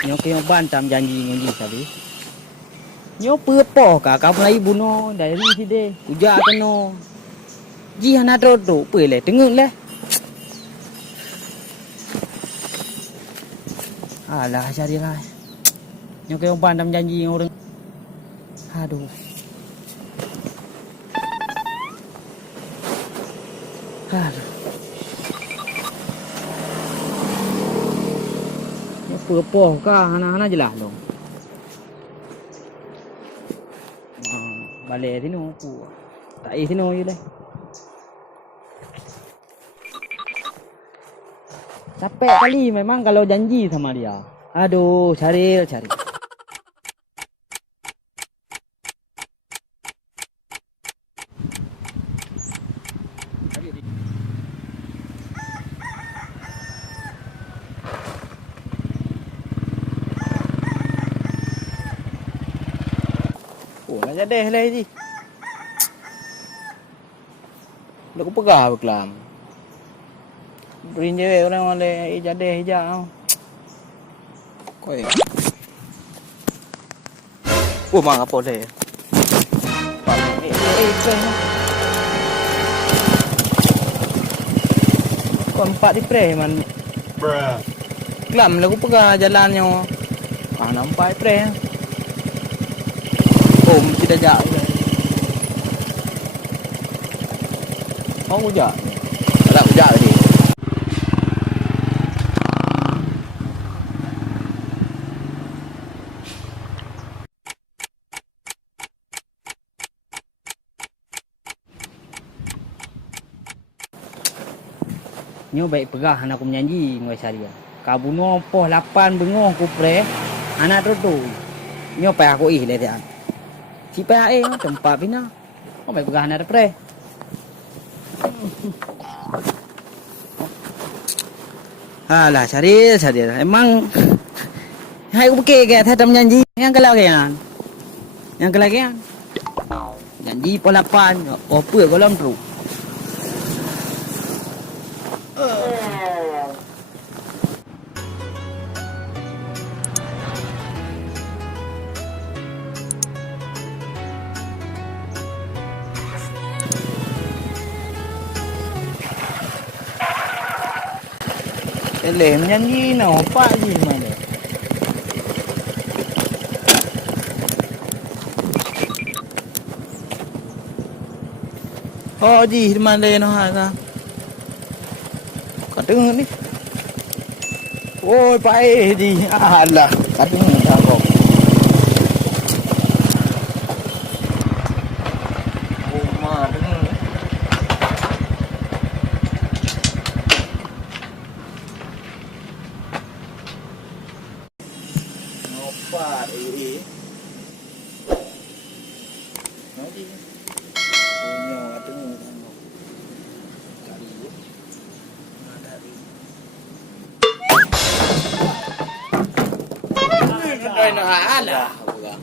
Nyo kaya bantam janji ngunji tadi. Nyo pepoh ka kau mulai bunuh dari sini. Ujak kena. Ji hana tu pele tengok le. Alah carilah. Nyo kaya bantam janji orang. Aduh. Aduh. Pepoh kah hana-hana jelah dong. Balik sini aku. Tak ai sini je dah. Capek kali memang kalau janji sama dia. Aduh, cari. Oh, nak jadi lah ni. Dah aku pegah berkelam. Beri je orang boleh jadi hijau. Koi. Oh, mang apa le? Empat di pre man. Kelam lah aku pegah jalannya. Nampak pre. Oh, mesti dah jauh. Oh, ujak. Tak ujak tadi. Nyo baik pegah anak aku menjanji ngoi saria. Kabuno poh 8 bengoh ku pre. Anak tu. Nyo pai aku ih le dia. Si pai tempat bina. Oh baik pegah anak pre. Alah cari. Emang hai aku pakai ke tak menjanji yang kelakian. Janji poh 8. Apa kolam tu? Lem nyanyi nào pak gì mà này. Gì mà đây nó hả ra. Còn đứng đi. Ôi bay gì là cắt những thằng con.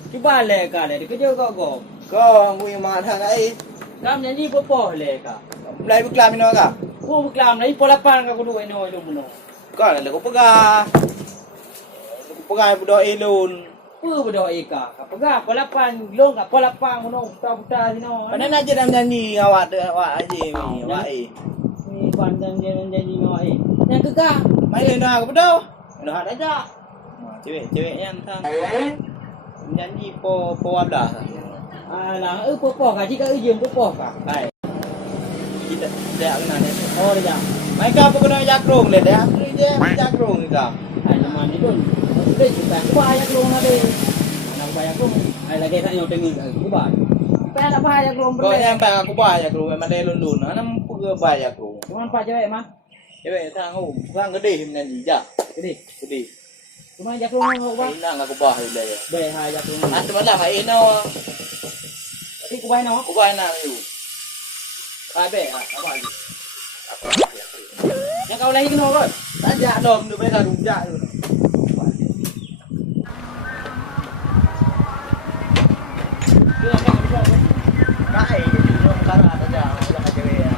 Cuba leka le, kerja kau. Kau yang mana ai? Kam nyanyi popoh leka. Mulai berkelam ini kah? Oh berkelam lagi pola pan kau dua ini itu muno. Kau lah kau pegah. Kau pegah budak elon. Apa budak eka? Pegah pola pan long kau pola pan muno buta sini. Mana nak jadi nyanyi awak aja ni awak Ni pandang janji awak Yang kekah. Main dah kau betul. Dah ada aja. Cewek yang tang. Nyanyi po wablah. Alah, popoh kah? Jika izin popoh kah? Baik. Kita dah kena ni. Oh, dah. Mereka apa kena jakrung le dah. Jakrung ni kah? Ai zaman ni pun. Sudah kita bayar kelong ada. Nak bayar kelong. Ai lagi tak nyote ni aku bayar. Bayar tak bayar kelong. Kau yang bayar aku bayar kelong. Memang dia lulun. Anam pergi bayar kelong. Cuma pak cewek mah. Cewek sang gede nyanyi je. Gede. Cuma jak kelong aku bayar. Ina aku bayar dia ya. Bayar jak kelong. Nanti malam hai ina. Tapi aku bayar no. Aku bayar nak you. Apa lagi? Yang kau lagi kena kot. Tajak dom tu mereka rujak tu. Baik, dia cara tajak jangan cewek ya.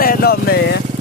random ni.